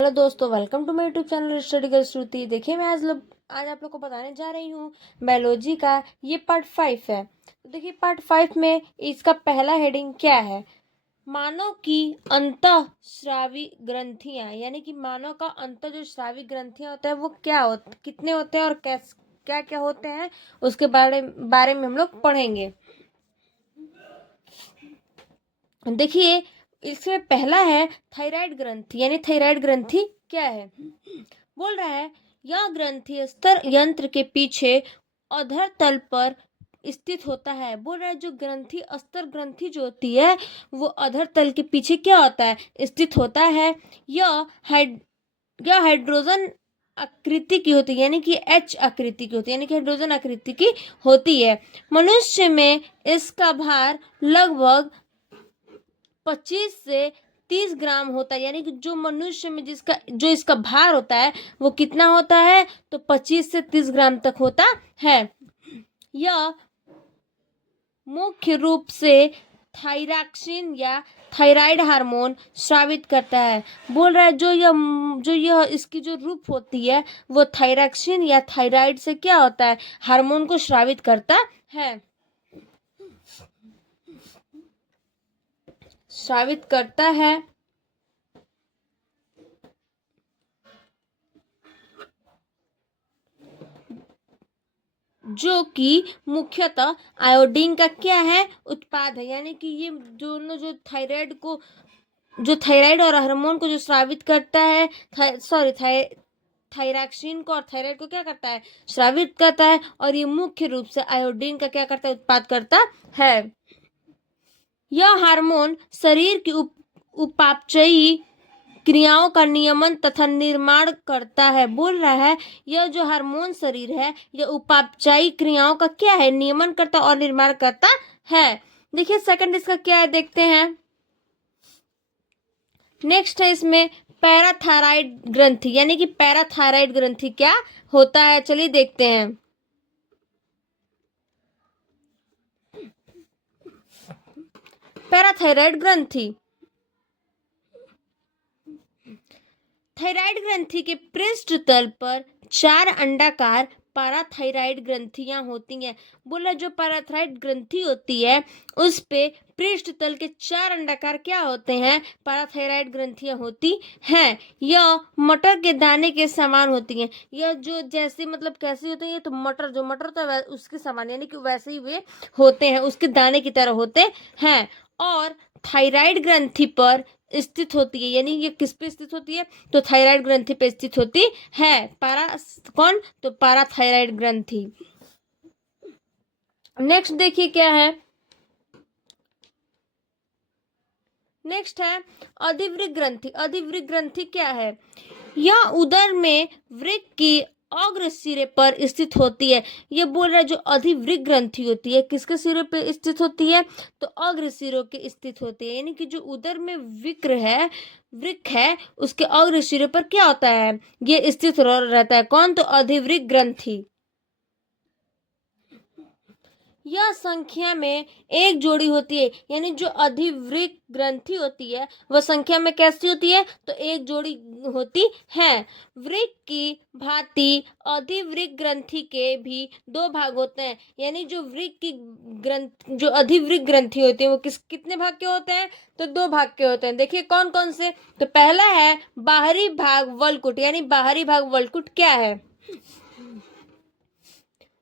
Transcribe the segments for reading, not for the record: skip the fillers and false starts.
Hello दोस्तों, welcome to my YouTube channel Study Girl Shruti. देखिए, मैं आज आप लोग को बताने जा रही हूँ बायोलॉजी का ये पार्ट 5 है। तो देखिए, पार्ट 5 में इसका पहला हेडिंग क्या है? मानव की अंतःस्रावी ग्रंथियां, यानी कि मानव का अंत जो स्रावी ग्रंथियां होता है वो कितने होते हैं और क्या क्या होते हैं, उसके बारे में हम लोग पढ़ेंगे। देखिए, इसमें पहला है थायराइड ग्रंथि। यानी थायराइड ग्रंथि क्या है? बोल रहा है, यह ग्रंथि स्तर यंत्र के पीछे अधर तल पर स्थित होता है। बोल रहा है, जो ग्रंथि अस्तर ग्रंथि जो होती है वो अधर तल के पीछे क्या होता है? स्थित होता है। यह हाइड्रोजन आकृति की होती है, यानी कि एच आकृति की होती है, यानी कि हाइड्रोजन आकृति की होती है। मनुष्य में इसका भार लगभग 25 से 30 ग्राम होता है। यानी कि जो मनुष्य में जो इसका भार होता है वो कितना होता है? तो 25 से 30 ग्राम तक होता है। यह मुख्य रूप से थायरॉक्सिन या थायराइड हार्मोन स्रावित करता है। बोल रहा है, जो यह इसकी जो रूप होती है वो थायरॉक्सिन या थायराइड से क्या होता है? हार्मोन को स्रावित करता है, स्रावित करता है। जो कि मुख्यतः आयोडीन का क्या है? उत्पाद है। यानी कि ये दोनों जो थायराइड और हार्मोन को जो स्रावित करता है, थायरॉक्सिन को और थायराइड को क्या करता है? स्रावित करता है। और ये मुख्य रूप से आयोडीन का क्या करता है? उत्पाद करता है। यह हार्मोन शरीर की उपापचयी क्रियाओं का नियमन तथा निर्माण करता है। बोल रहा है, यह जो हार्मोन शरीर है यह उपापचयी क्रियाओं का क्या है? नियमन करता और निर्माण करता है। देखिए, सेकंड इसका क्या है, देखते हैं। नेक्स्ट है इसमें पैराथायराइड ग्रंथि। यानी कि पैराथायराइड ग्रंथि क्या होता है, चलिए देखते हैं। पैराथायराइड ग्रंथि, थायराइड ग्रंथि के पृष्ठ तल पर 4 अंडाकार पैराथायराइड ग्रंथियां होती हैं। बोला, जो पैराथायराइड ग्रंथि होती है उस पे पृष्ठ तल के 4 अंडाकार क्या होते हैं? पैराथायराइड ग्रंथियां होती हैं। यह मटर के दाने के समान होती हैं। यह जो जैसे मतलब कैसी होती है? तो जो मटर होता है उसके समान, यानी कि वैसे ही वे होते हैं, उसके दाने की तरह होते हैं। और थायराइड ग्रंथि पर स्थित होती है। यानी ये किस पे स्थित होती है? तो थायराइड ग्रंथि पे स्थित होती है। तो पैराथायराइड ग्रंथि। नेक्स्ट देखिए क्या है। नेक्स्ट है अधिवृक्क ग्रंथि। अधिवृक्क ग्रंथि क्या है? यह उदर में वृक्क की अग्र सिरे पर स्थित होती है। ये बोल रहा है, जो अधिवृक्क ग्रंथि होती है किसके सिरे पे स्थित होती है? तो अग्र सिरों के स्थित होती है। यानी कि जो उदर में वृक्क है उसके अग्र सिरे पर क्या होता है? ये स्थित रहता है। कौन? तो अधिवृक्क ग्रंथि। यह संख्या में एक जोड़ी होती है। यानी जो अधिवृक्क ग्रंथि होती है वह संख्या में कैसी होती है? तो एक जोड़ी होती है। वृक्क की भांति अधिवृक्क ग्रंथि के भी 2 भाग होते हैं। यानी जो अधिवृक्क ग्रंथि होती है वो कितने भाग के होते हैं? तो 2 भाग के होते हैं। देखिए कौन कौन से। तो पहला है बाहरी भाग वलकुट। यानी बाहरी भाग वलकुट क्या है?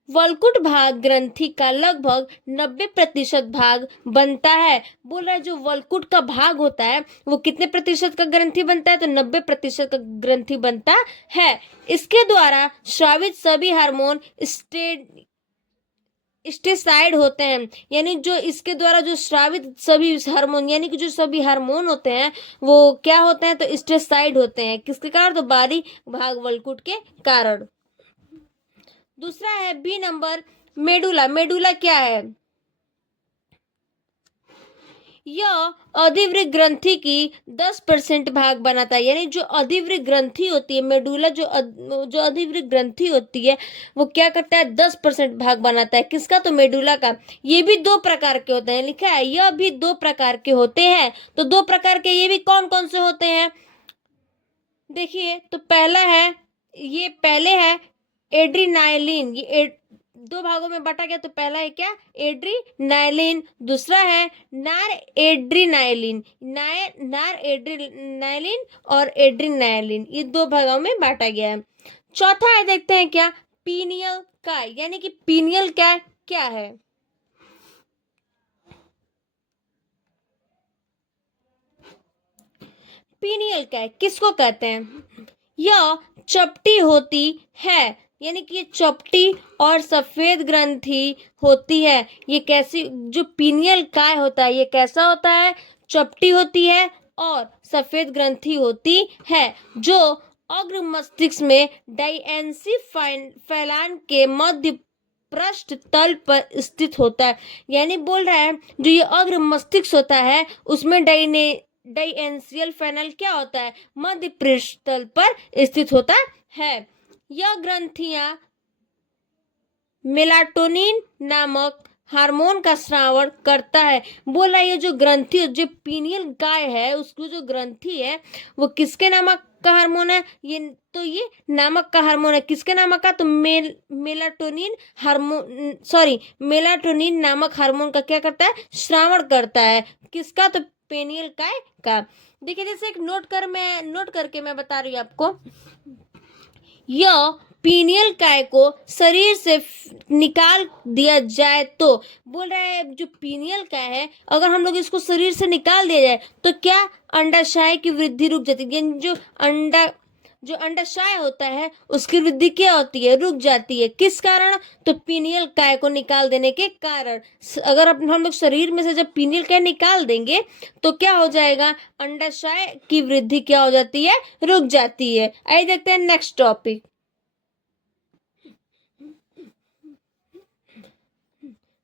वलकुट भाग ग्रंथि का लगभग 90% भाग बनता है। बोल रहा है, जो वलकुट का भाग होता है वो कितने प्रतिशत का ग्रंथि बनता है? तो 90% का ग्रंथि बनता है। इसके द्वारा स्रावित सभी हार्मोन स्टेसाइड होते हैं। यानी जो इसके द्वारा जो स्रावित सभी हार्मोन, यानी कि जो सभी हार्मोन होते हैं वो क्या होते हैं? तो स्टेसाइड होते हैं। किसके कारण? तो बाहरी भाग वलकुट के कारण। दूसरा है बी नंबर मेडुला। मेडुला क्या है? यह अधिवृक्क ग्रंथि की 10% भाग बनाता है। यानी जो अधिवृक्क ग्रंथि होती है, मेडुला जो अधिवृक्क ग्रंथि होती है वो क्या करता है? 10% भाग बनाता है। किसका? तो मेडुला का। ये भी 2 प्रकार के होते हैं, लिखा है यह भी 2 प्रकार के होते हैं। तो 2 प्रकार के ये भी कौन कौन से होते हैं? देखिए तो पहला है, ये पहले है एड्रीनाइलिन, ये दो भागों में बांटा गया। तो पहला है क्या, एड्रीनाइलिन, दूसरा है नार एड्रीनाइलिन, नार एड्रीनाइलिन और एड्रीनाइलिन, ये दो भागों में बांटा गया है। चौथा है, देखते हैं क्या, पीनियल काय, यानी कि पीनियल काय क्या है। पीनियल काय किसको कहते हैं, यह चपटी होती है, यानी कि ये चपटी और सफेद ग्रंथि होती है। ये कैसी, जो पीनियल काय होता है ये कैसा होता है, चपटी होती है और सफेद ग्रंथि होती है, जो अग्र मस्तिष्क में डायएंसी फैलान के मध्य पृष्ठ तल पर स्थित होता है। यानी बोल रहा है जो ये अग्र मस्तिष्क होता है उसमें डायएंसियल फैनल क्या होता है, मध्य पृष्ठ तल पर स्थित होता है। यह ग्रंथियां मेलाटोनिन नामक हार्मोन का स्रावण करता है। बोल रहा है ये जो ग्रंथि, जो पीनियल गाय है उसको जो ग्रंथि है वो किसके नामक का हार्मोन है, ये तो ये नामक का हार्मोन है, किसके नामक का, तो मेलाटोनिन हार्मोन, सॉरी मेलाटोनिन नामक हार्मोन का क्या करता है, श्रावण करता है, किसका, तो पेनियल काय का। देखिए जैसे एक नोट करके मैं बता रही हूँ आपको, यह पीनियल काय को शरीर से निकाल दिया जाए तो, बोल रहा है जो पीनियल काय है अगर हम लोग इसको शरीर से निकाल दिया जाए तो क्या, अंडाशय की वृद्धि रुक जाती है, जो अंडाशय होता है उसकी वृद्धि क्या होती है, रुक जाती है, किस कारण, तो पीनियल काय को निकाल देने के कारण। अगर हम लोग शरीर में से जब पीनियल काय निकाल देंगे तो क्या हो जाएगा, अंडाशय की वृद्धि क्या हो जाती है, रुक जाती है। आइए देखते हैं नेक्स्ट टॉपिक।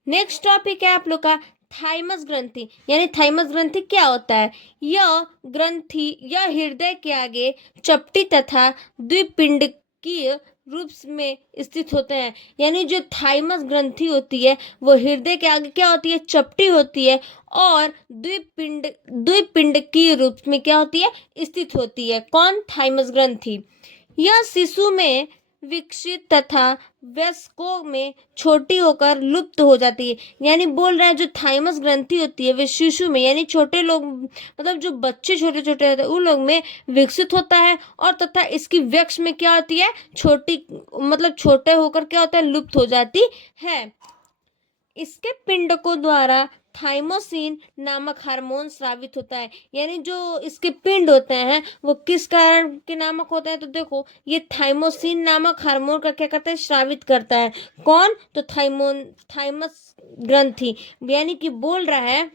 नेक्स्ट टॉपिक है आप लोग का थाइमस ग्रंथि, यानी थाइमस ग्रंथि क्या होता है, यह ग्रंथि यह हृदय के आगे चपटी तथा द्विपिंडकीय रूप में स्थित होते हैं। यानी जो थाइमस ग्रंथि होती है वो हृदय के आगे क्या होती है, चपटी होती है और द्विपिंडकीय रूप में क्या होती है, स्थित होती है। कौन, थाइमस ग्रंथि। यह शिशु में विकसित तथा वयस्कों में छोटी होकर लुप्त हो जाती है। यानी बोल रहे हैं जो थाइमस ग्रंथि होती है वे शिशु में, यानी छोटे लोग, मतलब जो बच्चे छोटे छोटे होते हैं उन लोग में विकसित होता है और तथा इसकी वयस्क में क्या होती है, छोटी, मतलब छोटे होकर क्या होता है, लुप्त हो जाती है। इसके पिंडकों द्वारा थाइमोसिन नामक हार्मोन स्रावित होता है। यानी जो इसके पिंड होते हैं वो किस कारण के नामक होते हैं, तो देखो ये थाइमोसिन नामक हार्मोन का क्या करता है, स्रावित करता है। कौन, तो थाइमस ग्रंथि। यानी कि बोल रहा है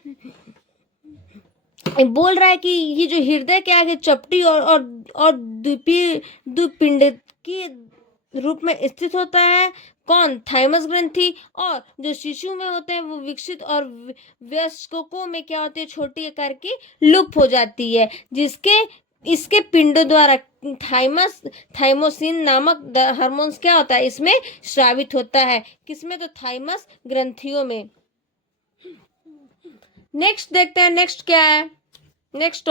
कि ये जो हृदय के आगे चपटी और द्विपिंड की रूप में स्थित होता है। कौन, थाइमस ग्रंथि। और जो शिशु में होते हैं वो विकसित और वयस्कों में क्या होती है, छोटी आकार की लुप्त हो जाती है, जिसके इसके पिंडों द्वारा थाइमोसिन नामक हार्मोन्स क्या होता है, इसमें स्रावित होता है, किसमें, तो थाइमस ग्रंथियों में। नेक्स्ट देखते हैं, नेक्स्ट क्या है, नेक्स्ट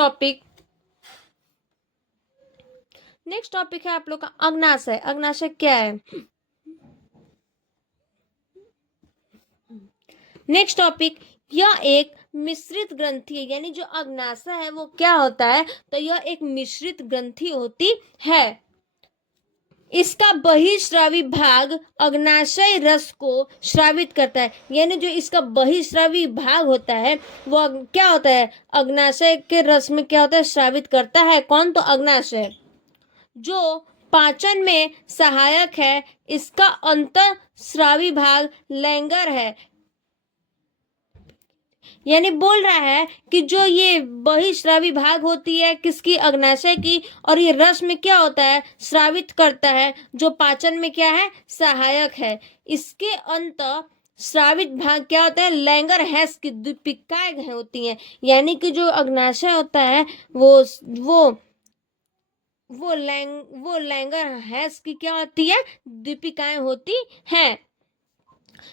टॉपिक है आप लोग का अग्नाशय। अग्नाशय क्या है, नेक्स्ट टॉपिक, यह एक मिश्रित ग्रंथि है। यानी जो अग्नाशय है वो क्या होता है, तो यह एक मिश्रित ग्रंथि होती है। इसका बहिस्रावी भाग अग्नाशय रस को स्रावित करता है। यानी जो इसका बहिस्रावी भाग होता है वो क्या होता है, अग्नाशय के रस में क्या होता है, स्रावित करता है। कौन, तो अग्नाशय, जो पाचन में सहायक है। इसका अंतःस्रावी भाग लैंगर है। यानी बोल रहा है कि जो ये बहिस्रावी भाग होती है किसकी, अग्नाशय की, और ये रस में क्या होता है, स्रावित करता है, जो पाचन में क्या है, सहायक है। इसके अंत स्रावित भाग क्या होता है, लैंगर हैस की द्वीपिकाएं होती हैं। यानी कि जो अग्नाशय होता है वो लैंगर हैस की क्या होती है, दीपिकाएं होती हैं।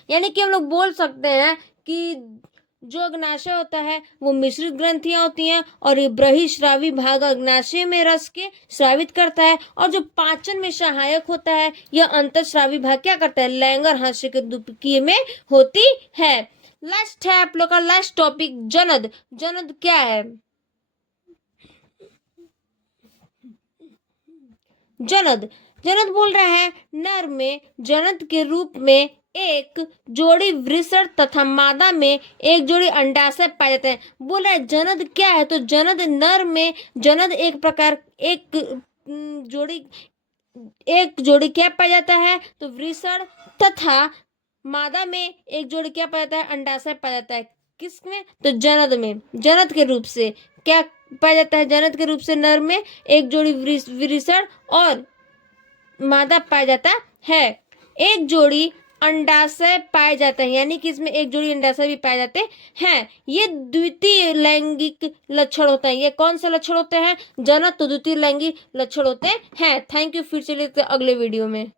यानी कि हम लोग बोल सकते हैं कि जो अग्नाशय होता है वो मिश्रित ग्रंथियां होती हैं और ये बहिःस्रावी भाग अग्नाशय में रस के स्रावित करता है, और जो पाचन में सहायक होता है यह अंतःस्रावी भाग क्या करता है, लैंगर हास्य के दुपकीय में होती है। लास्ट है आप लोग का लास्ट टॉपिक जनद। जनद क्या है? जनद जनद बोल रहा है नर में जनद के रूप में एक जोड़ी वृषण तथा मादा में एक जोड़ी अंडाशय पाए जाते हैं। बोल रहा है जनद क्या है? तो जनद नर में जनद एक प्रकार जोड़ी एक जोड़ी क्या पाया जाता है? तो वृषण तथा मादा में एक जोड़ी क्या पाया जाता है? अंडाशय पाया जाता है। किसमें? तो जनद में। जनद के रूप से क्या पाया जाता है? जनद के रूप से नर में एक जोड़ी वृषण और मादा पाया जाता है। एक जोड़ी अंडाशय पाए जाते हैं, यानी कि इसमें एक जोड़ी अंडाशय भी पाए जाते हैं। ये द्वितीय लैंगिक लक्षण होते हैं। ये कौन से लक्षण होते हैं? जनद तो द्वितीय लैंगिक लक्षण होते हैं। Thank you. फिर चलिए अगले वीडियो में।